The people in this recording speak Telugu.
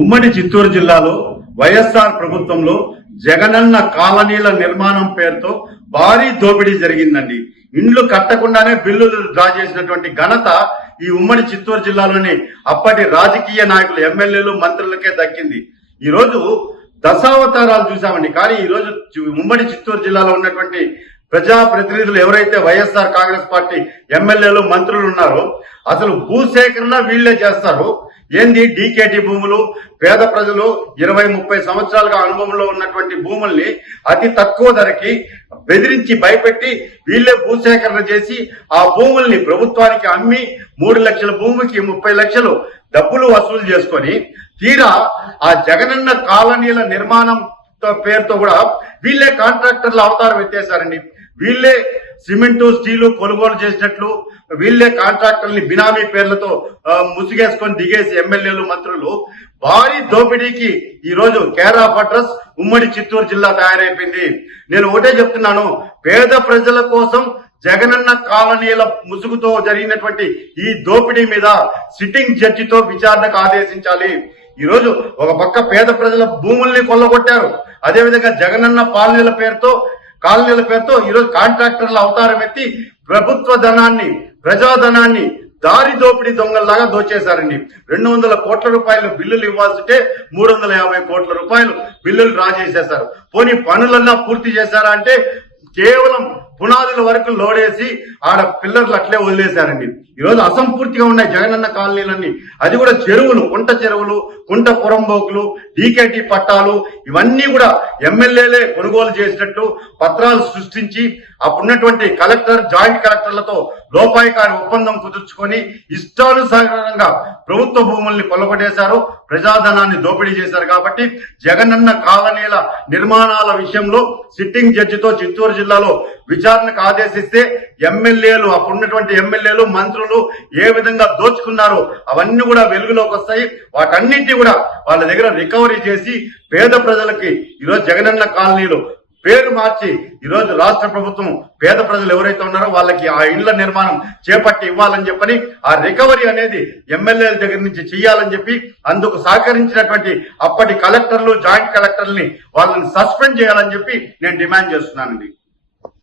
ఉమ్మడి చిత్తూరు జిల్లాలో వైఎస్ఆర్ ప్రభుత్వంలో జగనన్న కాలనీల నిర్మాణం పేరుతో భారీ దోపిడీ జరిగిందండి. ఇండ్లు కట్టకుండానే బిల్లులు డ్రా చేసినటువంటి ఘనత ఈ ఉమ్మడి చిత్తూరు జిల్లాలోని అప్పటి రాజకీయ నాయకులు, ఎమ్మెల్యేలు, మంత్రులకే దక్కింది. ఈ రోజు దశావతారాలు చూసామండి. కానీ ఈ రోజు ఉమ్మడి చిత్తూరు జిల్లాలో ఉన్నటువంటి ప్రజాప్రతినిధులు ఎవరైతే వైఎస్ఆర్ కాంగ్రెస్ పార్టీ ఎమ్మెల్యేలు, మంత్రులు ఉన్నారో అసలు భూసేకరణ వీళ్లే చేస్తారు. ఏంది డీకేటీ భూములు, పేద ప్రజలు 20-30 సంవత్సరాలుగా అనుభవంలో ఉన్నటువంటి భూముల్ని అతి తక్కువ ధరకి బెదిరించి భయపెట్టి వీళ్లే భూసేకరణ చేసి ఆ భూముల్ని ప్రభుత్వానికి అమ్మి 3 లక్షల భూమికి 30 లక్షలు డబ్బులు వసూలు చేసుకొని తీరా ఆ జగనన్న కాలనీల నిర్మాణం పేరుతో కూడా వీళ్లే కాంట్రాక్టర్ల అవతారం ఎత్తేశారండి. వీళ్లే సిమెంటు, స్టీలు కొనుగోలు చేసినట్లు వీళ్లే కాంట్రాక్టర్ని బినామీ పేర్లతో ముసుగేసుకొని దిగేసి ఎమ్మెల్యేలు, మంత్రులు భారీ దోపిడీకి ఈ రోజు కేర్ ఆఫ్ అడ్రస్ ఉమ్మడి చిత్తూరు జిల్లా తయారైపోయింది. నేను ఒకటే చెప్తున్నాను, పేద ప్రజల కోసం జగనన్న కాలనీల ముసుగుతో జరిగినటువంటి ఈ దోపిడీ మీద సిట్టింగ్ జడ్జితో విచారణకు ఆదేశించాలి. ఈ రోజు ఒక పక్క పేద ప్రజల భూముల్ని కొల్లగొట్టారు, అదేవిధంగా జగనన్న కాలనీల పేరుతో ఈరోజు కాంట్రాక్టర్ల అవతారం ఎత్తి ప్రభుత్వ ధనాన్ని, ప్రజాధనాన్ని దారి దోపిడీ దొంగల్లాగా దోచేశారండి. 200 కోట్ల రూపాయలు బిల్లులు ఇవ్వాల్సింటే 350 కోట్ల రూపాయలు బిల్లులు డ్రా చేసేశారు. పోనీ పనులన్నా పూర్తి చేశారా అంటే కేవలం పునాదుల వరకు లోడేసి ఆడ పిల్లర్లు అట్లే వదిలేశారండి. ఈరోజు అసంపూర్తిగా ఉన్నాయి జగనన్న కాలనీలన్నీ. అది కూడా చెరువులు, కుంట చెరువులు, కుంట పురంబోకులు, డీకేటీ పట్టాలు ఇవన్నీ కూడా ఎమ్మెల్యేలే కొనుగోలు చేసినట్టు పత్రాలు సృష్టించి అప్పుడున్నటువంటి కలెక్టర్, జాయింట్ కలెక్టర్లతో లోపాయికారి ఒప్పందం కుదుర్చుకొని ఇష్టానుసారంగా ప్రభుత్వ భూముల్ని కొల్లగొట్టేశారు, ప్రజాధనాన్ని దోపిడీ చేశారు. కాబట్టి జగనన్న కాలనీల నిర్మాణాల విషయంలో సిట్టింగ్ జడ్జితో చిత్తూరు జిల్లాలో విచారణకు ఆదేశిస్తే ఎమ్మెల్యేలు, అప్పుడున్నటువంటి ఎమ్మెల్యేలు, మంత్రులు ఏ విధంగా దోచుకున్నారో అవన్నీ కూడా వెలుగులోకి వస్తాయి. వాటన్నింటినీ కూడా వాళ్ళ దగ్గర రికవరీ చేసి పేద ప్రజలకి ఈరోజు జగనన్న కాలనీలు పేరు మార్చి ఈరోజు రాష్ట్ర ప్రభుత్వం పేద ప్రజలు ఎవరైతే ఉన్నారో వాళ్ళకి ఆ ఇండ్ల నిర్మాణం చేపట్టి ఇవ్వాలని చెప్పని, ఆ రికవరీ అనేది ఎమ్మెల్యేల దగ్గర నుంచి చేయాలని చెప్పి అందుకు సహకరించినటువంటి అప్పటి కలెక్టర్లు, జాయింట్ కలెక్టర్ని వాళ్ళని సస్పెండ్ చేయాలని చెప్పి నేను డిమాండ్ చేస్తున్నానండి.